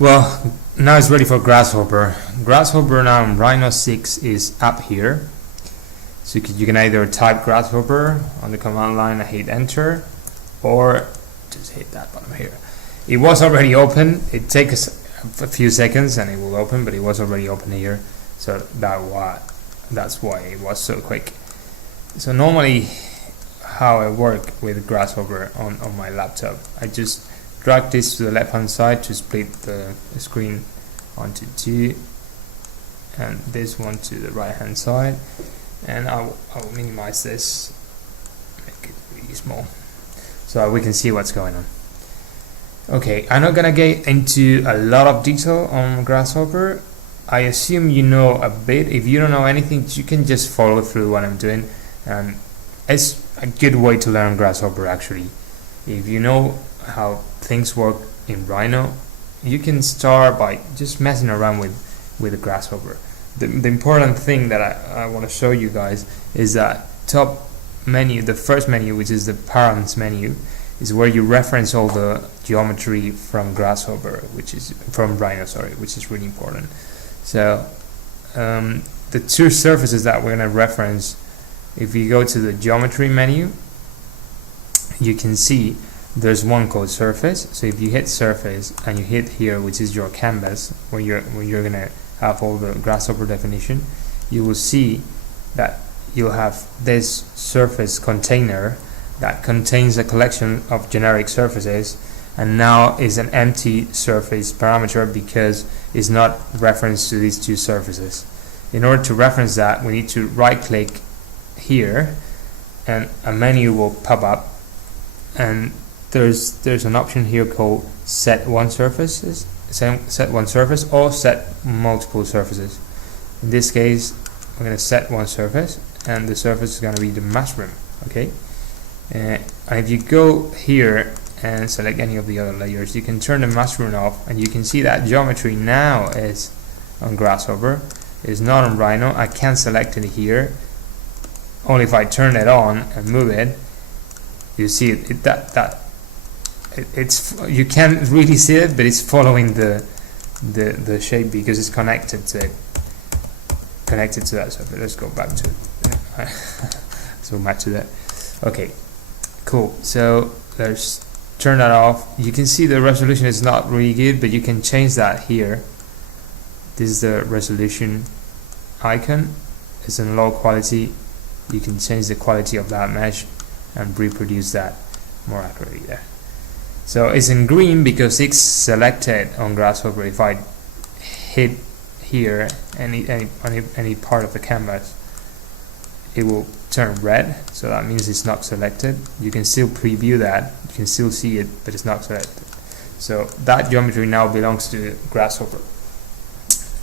Well, now it's ready for Grasshopper. Grasshopper now in Rhino 6 is up here. So you can either type Grasshopper on the command line and hit enter, or just hit that button here. It was already open. It takes a few seconds and it will open, but it was already open here. So that's why it was so quick. So normally how I work with Grasshopper on my laptop, I just drag this to the left hand side to split the screen onto two, and this one to the right hand side, and I will minimize this, make it really small so we can see what's going on. Okay, I'm not gonna get into a lot of detail on Grasshopper. I assume you know a bit. If you don't know anything, you can just follow through what I'm doing, and it's a good way to learn Grasshopper actually. If you know how things work in Rhino, you can start by just messing around with the Grasshopper. The important thing that I want to show you guys is that top menu, the first menu, which is the params menu, is where you reference all the geometry from Grasshopper, which is from Rhino, sorry, which is really important. So the two surfaces that we're going to reference, if you go to the geometry menu, you can see there's one called surface. So if you hit surface and you hit here, which is your canvas, where you're going to have all the Grasshopper definition, you will see that you'll have this surface container that contains a collection of generic surfaces, and now is an empty surface parameter because it's not referenced to these two surfaces. In order to reference that, we need to right click here and a menu will pop up, and there's an option here called set one surface or set multiple surfaces. In this case we're going to set one surface, and the surface is going to be the mushroom. Okay, and if you go here and select any of the other layers, you can turn the mushroom off, and you can see that geometry now is on Grasshopper. It's not on Rhino. I can't select it here. Only if I turn it on and move it, you see it's you can't really see it, but it's following the shape because it's connected to that surface. Let's go back to it. So back to that. Okay, cool. So let's turn that off. You can see the resolution is not really good, but you can change that here. This is the resolution icon. It's in low quality. You can change the quality of that mesh and reproduce that more accurately there. So it's in green because it's selected on Grasshopper. If I hit here any part of the canvas, it will turn red, so that means it's not selected. You can still preview that, you can still see it, but it's not selected. So that geometry now belongs to Grasshopper.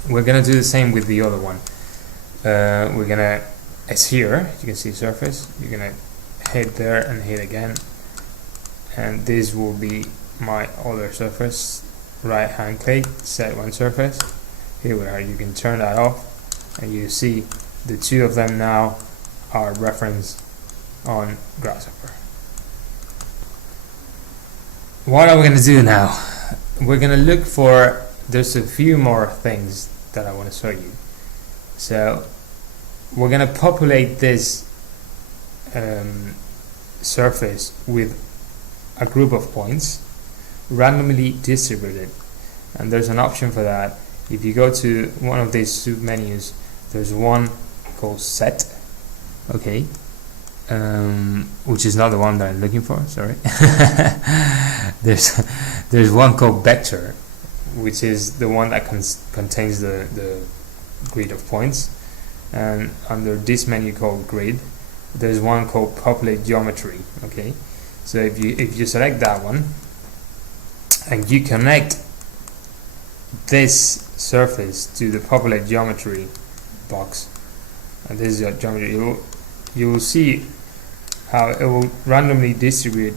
We're gonna do the same with the other one. It's here, you can see surface. You're gonna hit there and hit again, and this will be my other surface. Right hand click, set one surface. Here we are. You can turn that off, and you see the two of them now are referenced on Grasshopper. What are we going to do now? We're going to look for, there's a few more things that I want to show you. So we're going to populate this surface with a group of points randomly distributed, and there's an option for that. If you go to one of these sub menus, there's one called set, okay, which is not the one that I'm looking for, sorry. there's one called vector, which is the one that contains the grid of points, and under this menu called grid, there's one called populate geometry. Okay, so if you select that one and you connect this surface to the populate geometry box, and this is your geometry, you will see how it will randomly distribute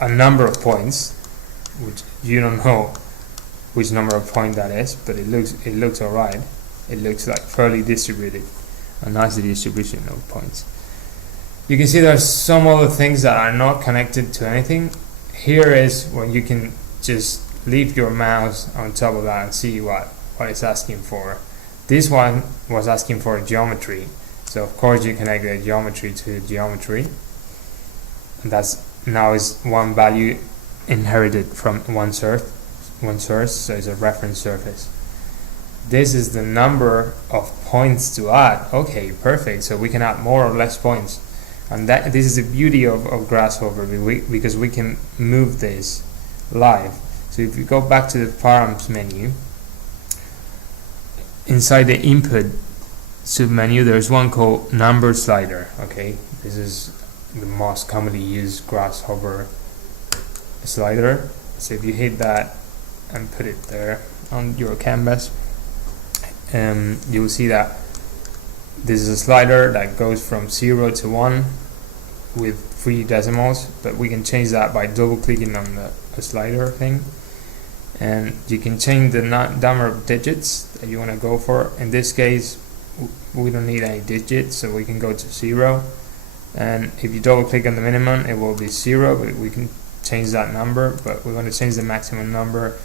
a number of points, which you don't know which number of point that is, but it looks alright. It looks like fairly distributed, a nice distribution of points. You can see there's some other things that are not connected to anything. Here is when you can just leave your mouse on top of that and see what it's asking for. This one was asking for geometry, so of course you connect the geometry to geometry, and that's now is one value inherited from one source, so it's a reference surface. This is the number of points to add. Okay, perfect. So we can add more or less points, and this is the beauty of Grasshopper, because we can move this live. So if you go back to the params menu, inside the input submenu, there's one called number slider. Okay, this is the most commonly used Grasshopper slider. So if you hit that and put it there on your canvas, you will see that this is a slider that goes from 0 to 1 with 3 decimals, but we can change that by double clicking on the slider thing, and you can change the number of digits that you want to go for. In this case we don't need any digits, so we can go to 0, and if you double click on the minimum it will be 0, but we can change that number. But we want to change the maximum number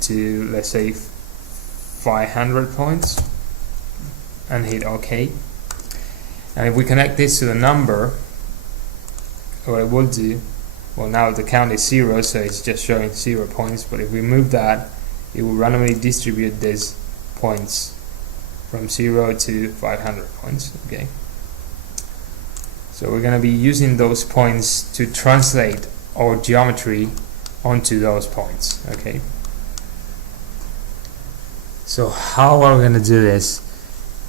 to, let's say, 500 points, and hit OK. And if we connect this to the number, what it will do, well, now the count is 0, so it's just showing 0 points, but if we move that, it will randomly distribute these points from 0 to 500 points. Okay, so we're going to be using those points to translate our geometry onto those points. Okay, so how are we going to do this?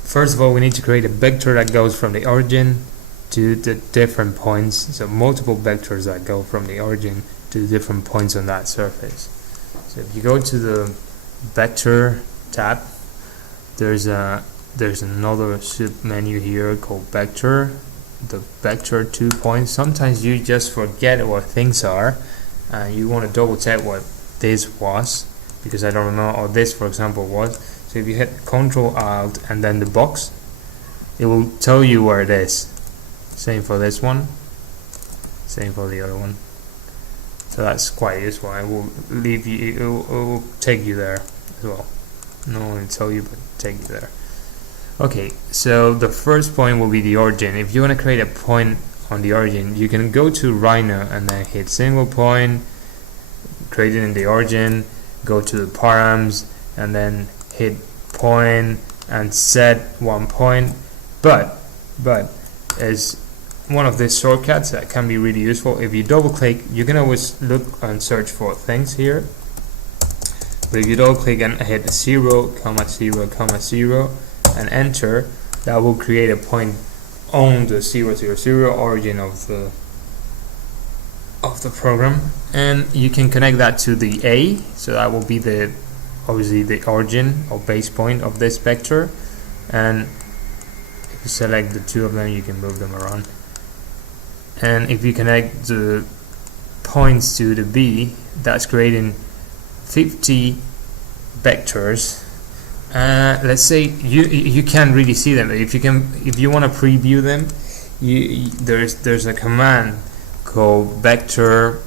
First of all, we need to create a vector that goes from the origin to the different points, so multiple vectors that go from the origin to the different points on that surface. So if you go to the vector tab, there's another sub menu here called vector, the vector 2 points. Sometimes you just forget what things are and you want to double check what this was, because I don't remember what this, for example, was. So if you hit Ctrl Alt and then the box, it will tell you where it is. Same for this one, same for the other one. So that's quite useful. I will leave you, it will take you there as well. Not only tell you, but take you there. Okay, so the first point will be the origin. If you want to create a point on the origin, you can go to Rhino and then hit single point, create it in the origin, go to the params and then hit point and set 1 point. But as one of these shortcuts that can be really useful, if you double click, you can always look and search for things here, but if you double click and hit 0, 0, 0 and enter, that will create a point on the 0, 0, 0 origin of the program, and you can connect that to the A, so that will be the obviously the origin or base point of this vector, and if you select the two of them, you can move them around. And if you connect the points to the B, that's creating 50 vectors. Let's say you can't really see them. If you want to preview them, there's a command called vector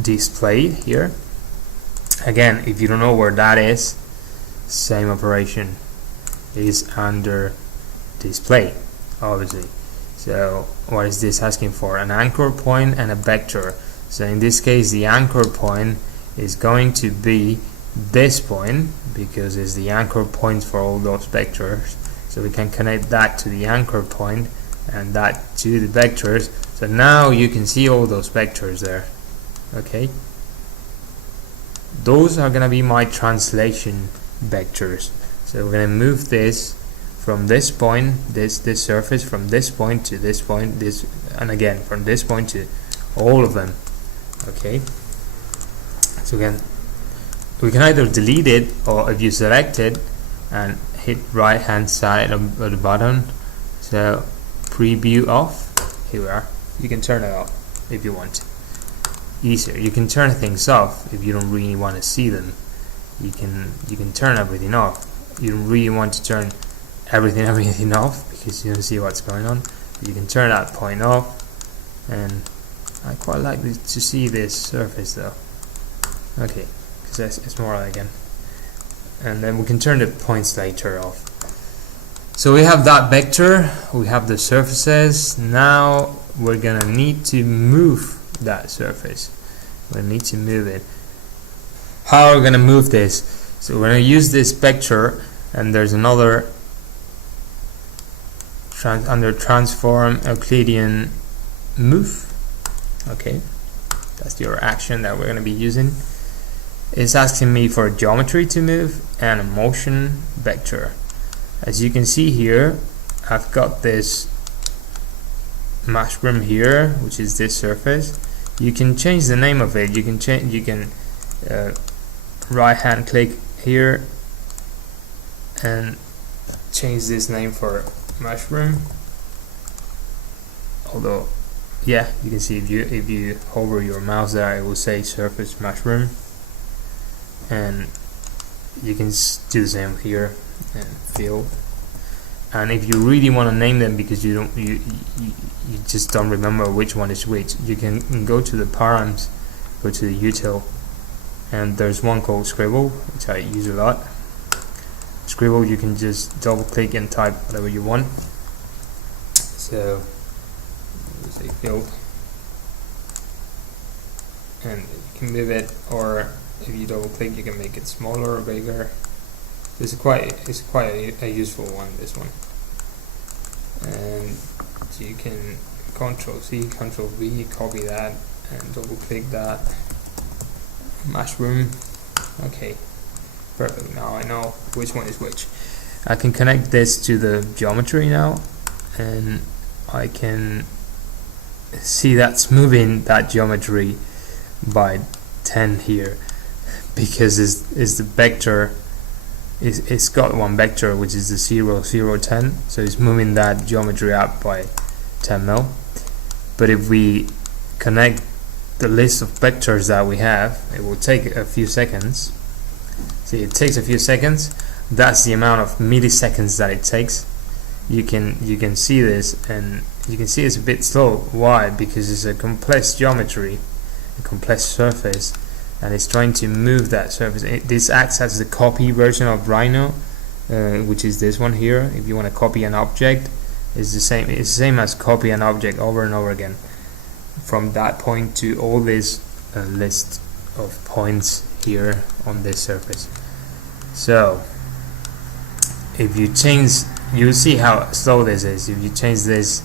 display here. Again, if you don't know where that is, same operation, is under display, obviously. So what is this asking for? An anchor point and a vector. So in this case, the anchor point is going to be this point, because it's the anchor point for all those vectors. So we can connect that to the anchor point and that to the vectors. So now you can see all those vectors there. Okay, those are gonna be my translation vectors. So we're gonna move this from this point, this surface, from this point to this point, this, and again from this point to all of them. Okay, so again, we can either delete it, or if you select it and hit right hand side of the button, so preview off, here we are, you can turn it off if you want. Easier, you can turn things off if you don't really want to see them. You can turn everything off. You don't really want to turn everything off because you don't see what's going on. You can turn that point off, and I quite like to see this surface though. Okay, because it's more like again. And then we can turn the point selector off. So we have that vector, we have the surfaces. Now we're gonna need to move that surface. We need to move it. How are we gonna move this? So we're gonna use this vector, and there's another under transform Euclidean move. Okay, that's your action that we're gonna be using. It's asking me for a geometry to move and a motion vector. As you can see here, I've got this mushroom here, which is this surface. You can change the name of it. You can right hand click here and change this name for mushroom. Although, yeah, you can see if you hover your mouse there, it will say surface mushroom, and you can do the same here and fill. And if you really want to name them because you just don't remember which one is which, you can go to the params, go to the util, and there's one called Scribble, which I use a lot. Scribble, you can just double click and type whatever you want. So say fill, and you can move it, or if you double click you can make it smaller or bigger. It's quite a useful one, this one. And you can Control C, Control V, copy that and double click that mushroom. Okay, perfect. Now I know which one is which. I can connect this to the geometry now, and I can see that's moving that geometry by 10 here, because it's the vector. It's got one vector, which is the 0, 0, 10, so it's moving that geometry up by 10 mil. But if we connect the list of vectors that we have, it will take a few seconds. See, it takes a few seconds. That's the amount of milliseconds that it takes. You can see this, and you can see it's a bit slow. Why? Because it's a complex geometry, a complex surface, and it's trying to move that surface. This acts as the copy version of Rhino, which is this one here. If you want to copy an object, it's the same. It's the same as copy an object over and over again, from that point to all this list of points here on this surface. So if you change, you'll see how slow this is. If you change this,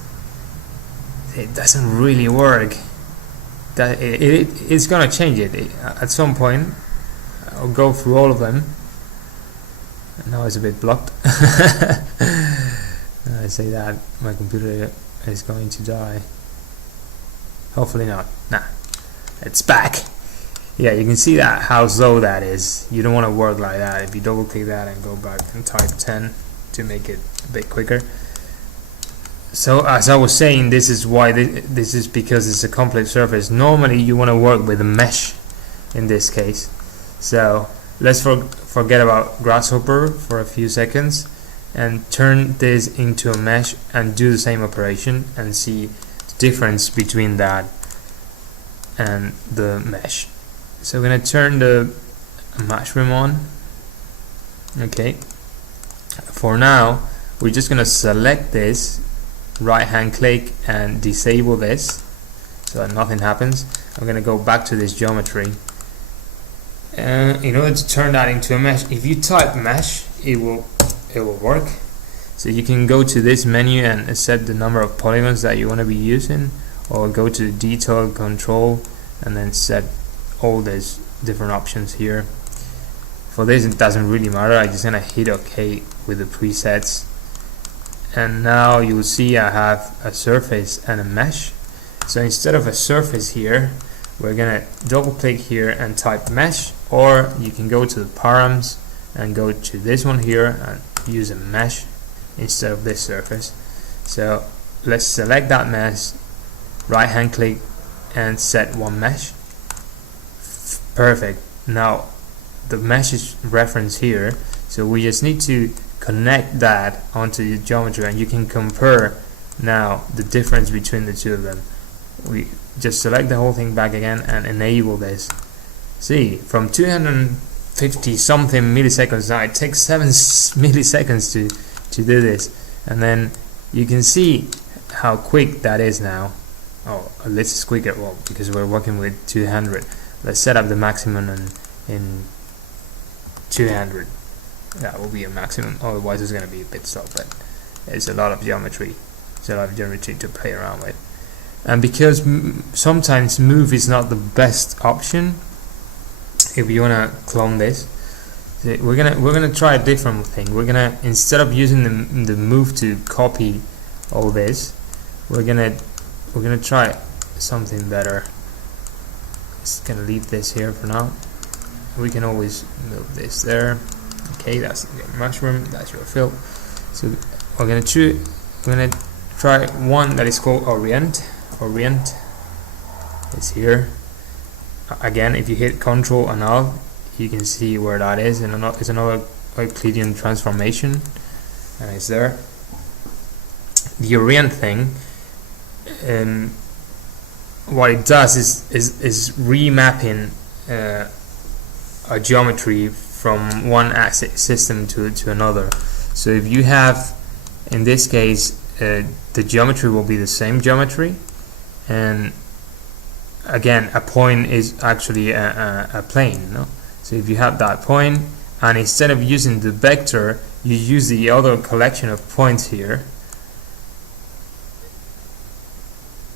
it doesn't really work. That it's gonna change it at some point. I'll go through all of them. Now it's a bit blocked. I say that my computer is going to die. Hopefully not. Nah, it's back. Yeah, you can see that how slow that is. You don't want to work like that. If you double click that and go back and type 10 to make it a bit quicker. So as I was saying, this is why this is because it's a complex surface. Normally you want to work with a mesh in this case. So let's forget about Grasshopper for a few seconds and turn this into a mesh and do the same operation and see the difference between that and the mesh. So we're going to turn the mushroom on. Okay. For now, we're just going to select this, right hand click and disable this so that nothing happens. I'm going to go back to this geometry, and in order to turn that into a mesh, if you type mesh, it will work. So you can go to this menu and set the number of polygons that you want to be using, or go to detail control and then set all these different options here. For this it doesn't really matter. I'm just gonna hit OK with the presets, and now you will see I have a surface and a mesh. So instead of a surface here, we're gonna double click here and type mesh, or you can go to the params and go to this one here and use a mesh instead of this surface. So let's select that mesh, right hand click and set one mesh. Perfect. Now the mesh is referenced here, so we just need to connect that onto the geometry, and you can compare now the difference between the two of them. We just select the whole thing back again and enable this. See, from 250 something milliseconds now, it takes 7 milliseconds to do this, and then you can see how quick that is now. Oh, let's just quicker, well, because we're working with 200. Let's set up the maximum in 200. That will be a maximum, otherwise it's going to be a bit slow, but it's a lot of geometry. It's a lot of geometry to play around with. And because sometimes move is not the best option, if you want to clone this, we're gonna try a different thing. We're gonna, instead of using the move to copy all this, we're gonna try something better. Just gonna leave this here for now. We can always move this there. Okay, that's your mushroom, that's your fill. So we're gonna try one that is called orient. Orient is here. Again, if you hit Control and Alt, you can see where that is, and it's another Euclidean transformation, and it's there. The orient thing, what it does is remapping a geometry from one axis system to another. So if you have, in this case, the geometry will be the same geometry, and again, a point is actually a plane, no? So if you have that point, and instead of using the vector, you use the other collection of points here,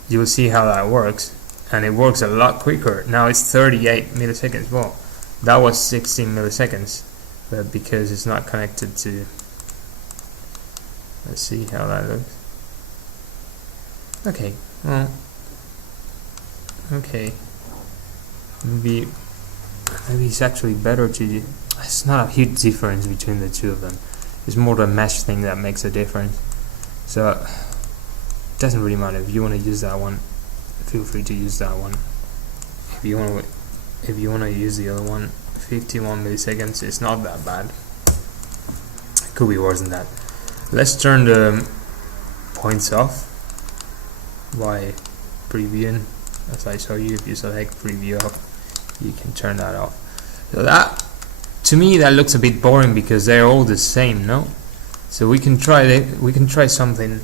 you will see how that works, and it works a lot quicker. Now it's 38 milliseconds. Well, that was 16 milliseconds, but because it's not connected to, let's see how that looks. Okay, well, okay, maybe it's actually better to, it's not a huge difference between the two of them. It's more the mesh thing that makes a difference. So it doesn't really matter. If you want to use that one, feel free to use that one. If you want to use the other one, 51 milliseconds, it's not that bad. It could be worse than that. Let's turn the points off by previewing. As I show you, if you select preview off, you can turn that off. So that, to me, that looks a bit boring because they're all the same, no? So we can try something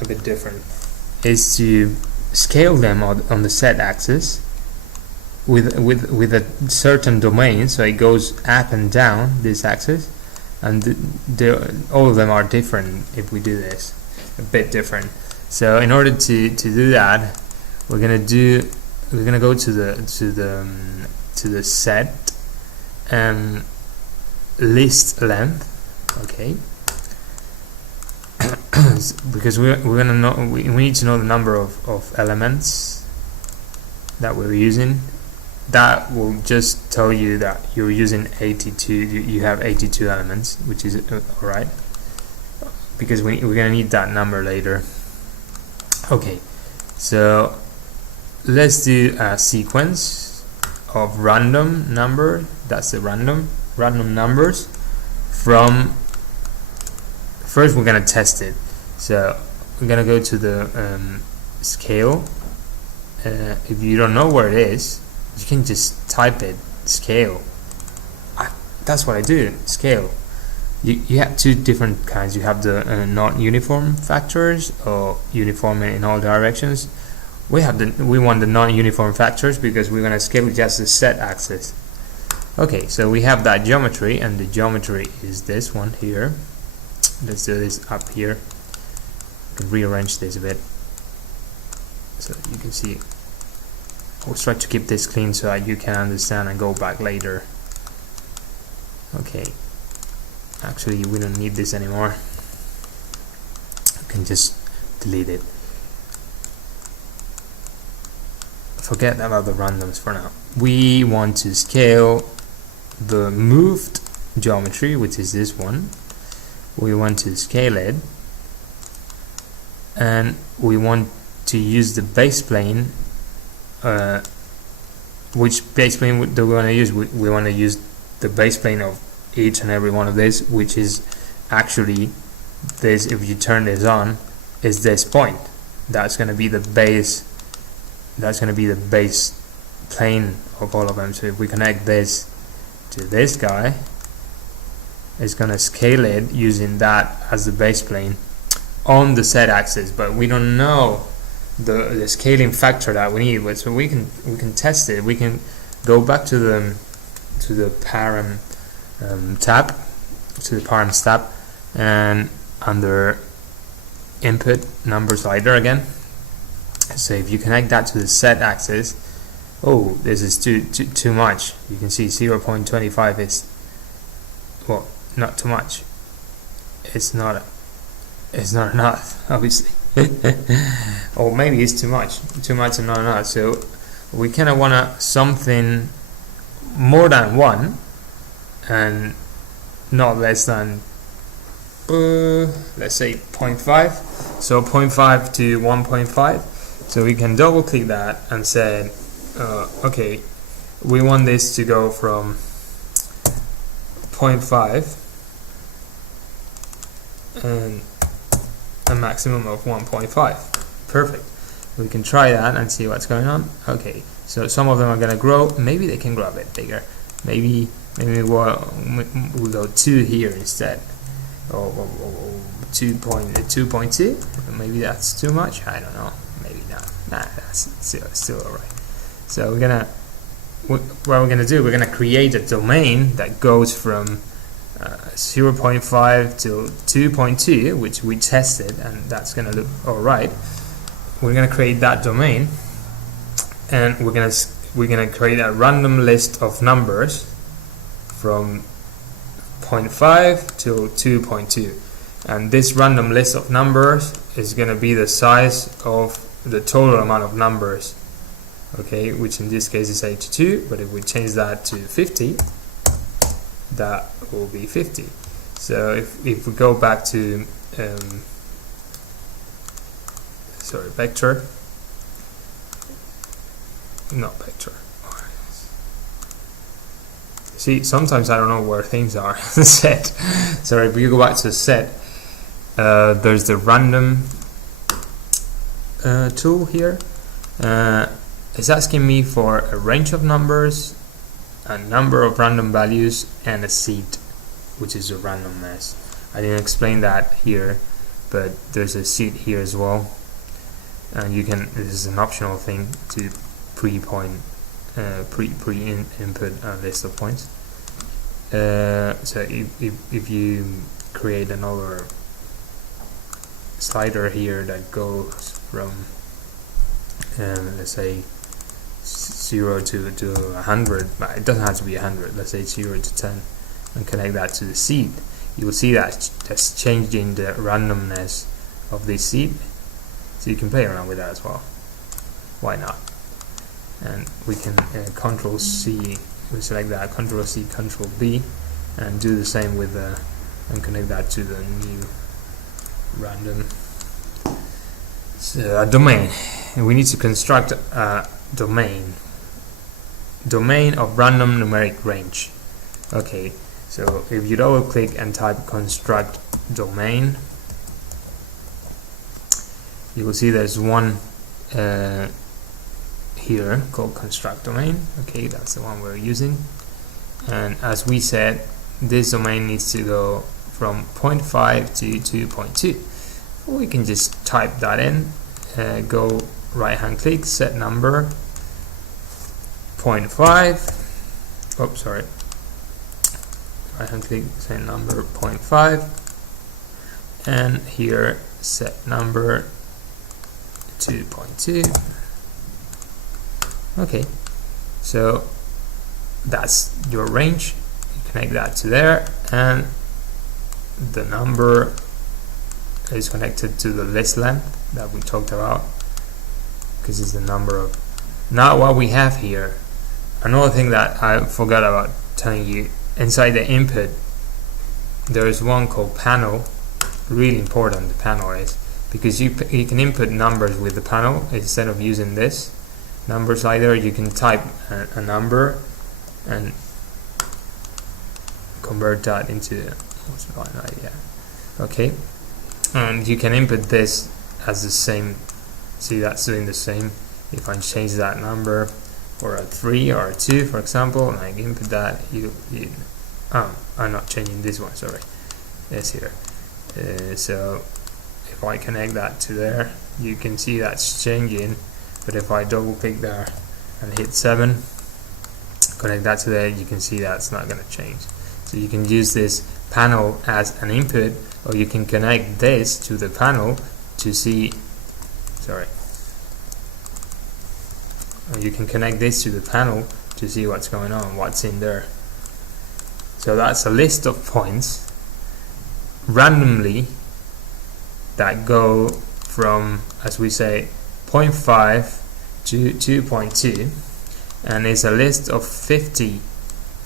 a bit different. Is to scale them on the Z axis with a certain domain, so it goes up and down this axis, and all of them are different. If we do this, a bit different. So in order to do that, we're gonna go to the set list length, okay? Because we need to know the number of elements that we're using. That will just tell you that you're using 82. You have 82 elements, which is alright, because we're gonna need that number later. Okay, so let's do a sequence of random number. That's the random numbers. From first, we're gonna test it. So we're gonna go to the scale. If you don't know where it is, you can just type it, scale. That's what I do, scale. You have two different kinds. You have the non-uniform factors, or uniform in all directions. We want the non-uniform factors because we're gonna scale just the Z axis. Okay, so we have that geometry, and the geometry is this one here. Let's do this up here. I can rearrange this a bit so you can see. I'll try to keep this clean so that you can understand and go back later. Okay, actually we don't need this anymore. You can just delete it. Forget about the randoms for now. We want to scale the moved geometry, which is this one. We want to scale it, and we want to use the base plane. Which base plane do we want to use? We want to use the base plane of each and every one of these, which is actually this. If you turn this on, is this point. That's going to be the base. That's going to be the base plane of all of them. So if we connect this to this guy, it's gonna scale it using that as the base plane on the Z axis, but we don't know the scaling factor that we need. So we can test it. We can go back to the param tab, to the params tab, and under input number slider again. So if you connect that to the Z axis, oh, this is too much. You can see 0.25 is, well, not too much. It's not enough, obviously. Or maybe it's too much and not enough. So we kind of want something more than 1 and not less than let's say 0.5. So 0.5 to 1.5. So we can double click that and say okay, we want this to go from 0.5 and a maximum of 1.5. Perfect. We can try that and see what's going on. Okay, so some of them are gonna grow. Maybe they can grow a bit bigger. Maybe we'll go 2 here instead. Or 2.2. Maybe that's too much. I don't know. Maybe not. Nah, that's still alright. So what we're gonna do, we're gonna create a domain that goes from 0.5 to 2.2, which we tested, and that's gonna look alright. We're gonna create that domain, and we're gonna create a random list of numbers from 0.5 to 2.2, and this random list of numbers is gonna be the size of the total amount of numbers, okay, which in this case is 82, but if we change that to 50, that will be 50. So if we go back to vector, not vector. See, sometimes I don't know where things are. Set. Sorry, if you go back to set, there's the random tool here. It's asking me for a range of numbers, a number of random values, and a seed, which is a randomness. I didn't explain that here, but there's a seed here as well, and you can. This is an optional thing to pre-input a list of points. So if you create another slider here that goes from let's say 0 to 100, but it doesn't have to be 100. Let's say 0 to 10, and connect that to the seed. You will see that that's changing the randomness of this seed. So you can play around with that as well. Why not? And we can Control C. We select that, Control C, Control B, and do the same with and connect that to the new random domain. And we need to construct a domain of random numeric range. Okay, so if you double click and type construct domain, you will see there's one here called construct domain. Okay, that's the one we're using, and as we said, this domain needs to go from 0.5 to 2.2. We can just type that in, go right hand click, set number 0.5. Oh, sorry. Right hand click, set number 0.5, and here set number 2.2. Okay, so that's your range. You connect that to there, and the number is connected to the list length that we talked about, because it's the number of. Now what we have here, another thing that I forgot about telling you, inside the input there is one called panel. Really important, the panel is, because you can input numbers with the panel instead of using this number slider. You can type a number and convert that into what's the line idea. Okay, and you can input this as the same. See, that's doing the same. If I change that number or a 3 or a 2 for example, and I input that, I'm not changing this one, sorry, it's here. So if I connect that to there, you can see that's changing, but if I double click there and hit 7, connect that to there, you can see that's not going to change. So you can use this panel as an input, or you can connect this to the panel to see, sorry, or you can connect this to the panel to see what's going on, what's in there. So that's a list of points randomly that go from, as we say, 0.5 to 2.2, and it's a list of 50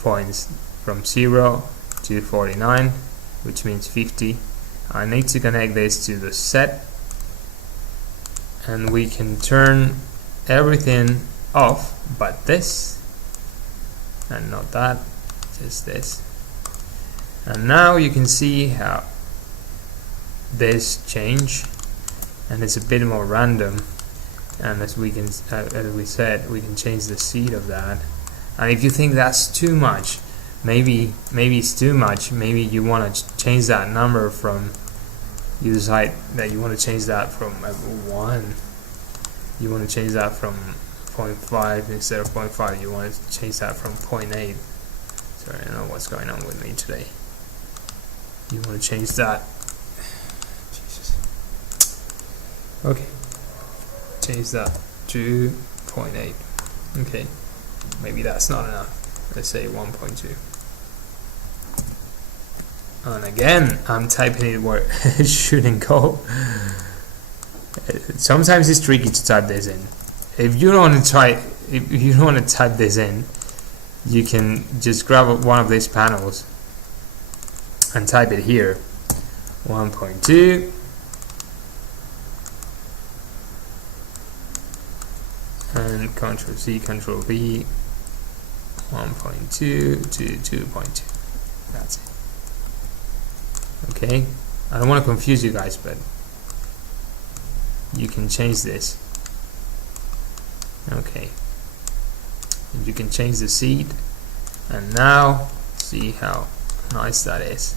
points from 0 to 49, which means 50. I need to connect this to the set, and we can turn everything off but this, and not that, just this. And now you can see how this change, and it's a bit more random, and as we said, we can change the seed of that. And if you think that's too much, maybe it's too much, maybe you want to change that number from, you decide that you want to change that from 1, you want to change that from 0.5 instead of 0.5, you want to change that from 0.8. Sorry, I don't know what's going on with me today. You want to change that, Jesus. Okay, change that to 0.8. Okay, maybe that's not enough. Let's say 1.2. And again, I'm typing it where it shouldn't go. Sometimes it's tricky to type this in. If you don't want to type this in, you can just grab one of these panels and type it here. 1.2 and Control C, Control V, 1.2 to 2.2. That's it. Okay, I don't want to confuse you guys, but you can change this. Okay, and you can change the seed, and now see how nice that is,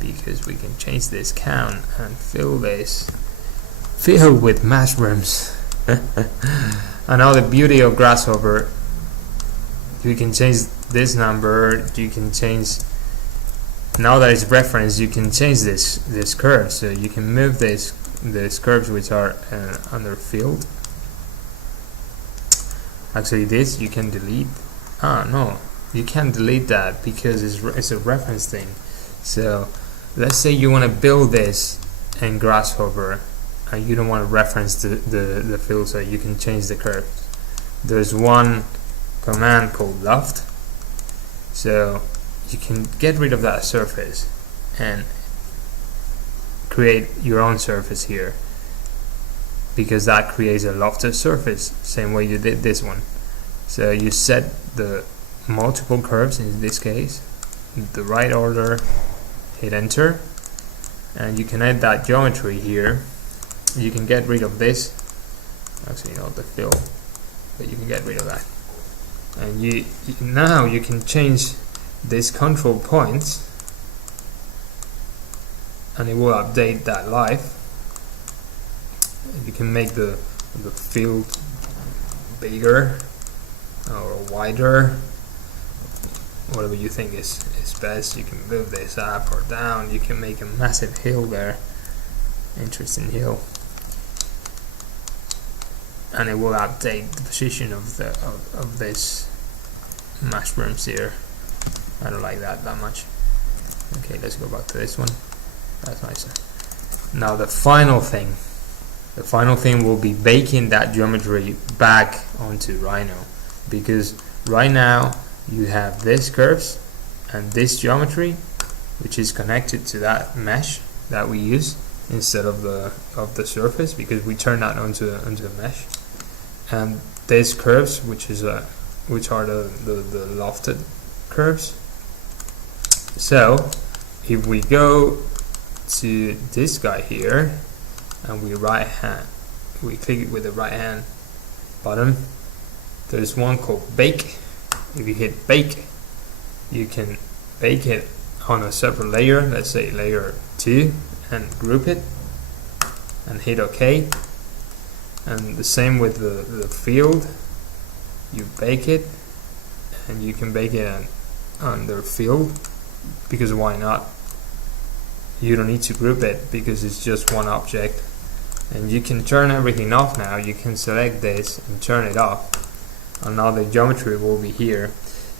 because we can change this count and fill with mushrooms. And now the beauty of Grasshopper, you can change this number, you can change, now that it's referenced, you can change this curve, so you can move these curves which are under field. Actually this you can delete. No, you can't delete that because it's a reference thing. So let's say you want to build this in Grasshopper and you don't want to reference the field, so you can change the curve. There's one command called loft, so you can get rid of that surface and create your own surface here, because that creates a lofted surface, same way you did this one. So you set the multiple curves, in this case, the right order, hit enter, and you can add that geometry here. You can get rid of this, actually not the fill, but you can get rid of that. And now you can change these control points, and it will update that live. You can make the field bigger or wider, whatever you think is best. You can move this up or down. You can make a massive hill there, interesting hill, and it will update the position of this mushrooms here. I don't like that much. Okay, let's go back to this one. That's nicer. Now the final thing will be baking that geometry back onto Rhino, because right now you have these curves and this geometry which is connected to that mesh that we use instead of the surface, because we turn that onto a mesh, and these curves which are the lofted curves. So if we go to this guy here and we click it with the right hand button, There's one called bake. If you hit bake, you can bake it on a separate layer, let's say layer 2, and group it and hit OK. And the same with the field, you bake it and you can bake it under field, because why not? You don't need to group it because it's just one object. And you can turn everything off now. You can select this and turn it off, and now the geometry will be here.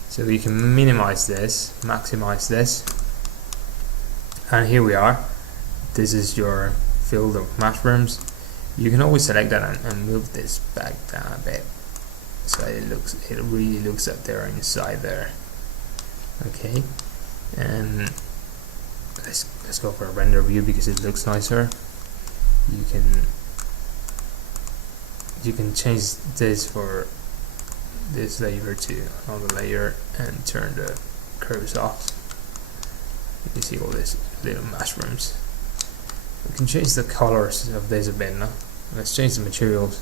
So you can minimize this, maximize this, and here we are. This is your field of mushrooms. You can always select that and move this back down a bit, so it really looks like they're inside there. Okay, and let's go for a render view because it looks nicer. You can change this for this layer to another layer and turn the curves off. You can see all these little mushrooms. We can change the colors of this a bit now. Let's change the materials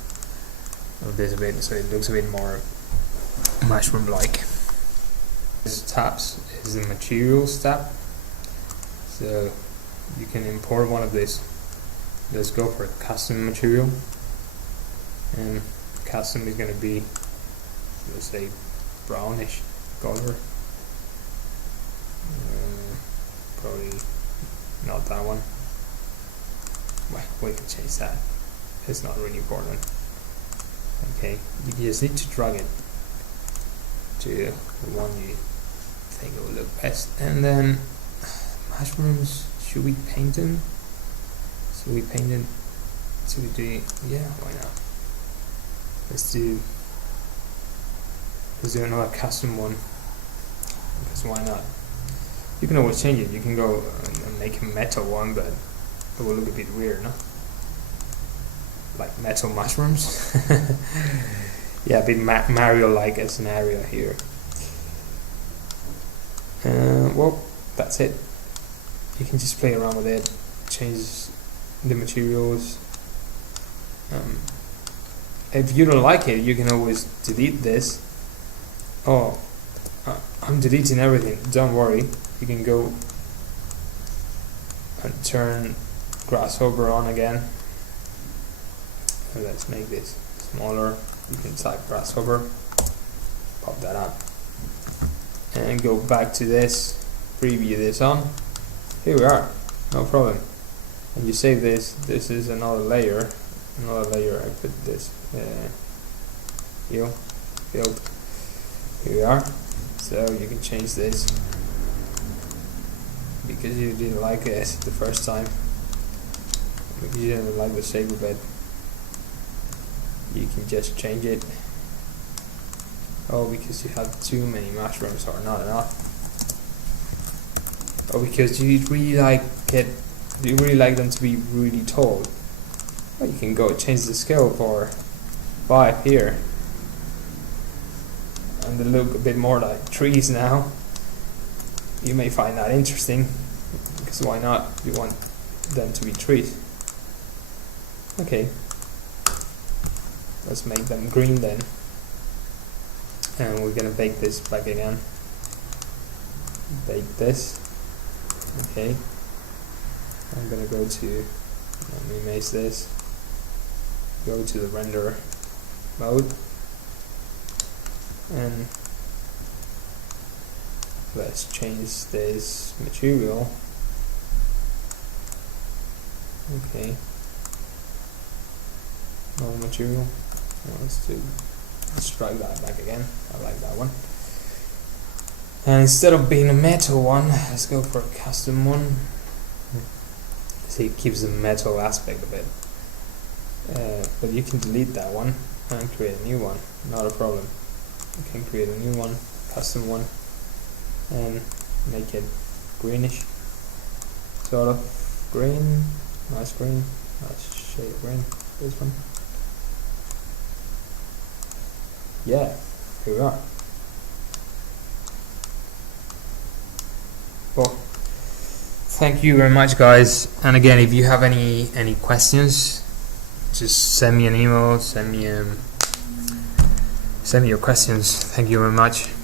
of this a bit so it looks a bit more mushroom-like. This tabs is the materials tab, so you can import one of these. Let's go for custom material, and custom is going to be, let's say, brownish color. Probably not that one. Well, we can change that. It's not really important. Okay, you just need to drag it to the one you think will look best. And then mushrooms, should we paint them? So we painted, so we do, yeah, why not? Let's do another custom one, because why not? You can always change it. You can go and make a metal one, but it will look a bit weird, no? Like metal mushrooms. Yeah, a bit Mario-like a scenario here. Well, that's it. You can just play around with it, change the materials. If you don't like it, you can always delete this. Oh, I'm deleting everything. Don't worry. You can go and turn Grasshopper on again. Let's make this smaller. You can type Grasshopper, pop that up, and go back to this, preview this on. Here we are, no problem. And you save this. This is another layer. I put this field. Here we are. So you can change this because you didn't like it the first time. Because you didn't like the shape of it. You can just change it. Oh, because you have too many mushrooms or not enough. Oh, because you really like it. You really like them to be really tall. Well, you can go change the scale for 5 here, and they look a bit more like trees now. You may find that interesting, because why not? You want them to be trees. Okay, let's make them green then, and we're gonna bake this back again. Bake this. Okay, I'm gonna go to, let me make this, go to the render mode, and let's change this material. Okay, no material. Let's drag that back again. I like that one. And instead of being a metal one, let's go for a custom one. See, it keeps the metal aspect of it. But you can delete that one and create a new one. Not a problem. You can create a new one, custom one, and make it greenish. Sort of green. Nice green. Nice shade of green. This one. Yeah, here we are. Well, thank you very much, guys. And again, if you have any questions, just send me an email, send me send me your questions. Thank you very much.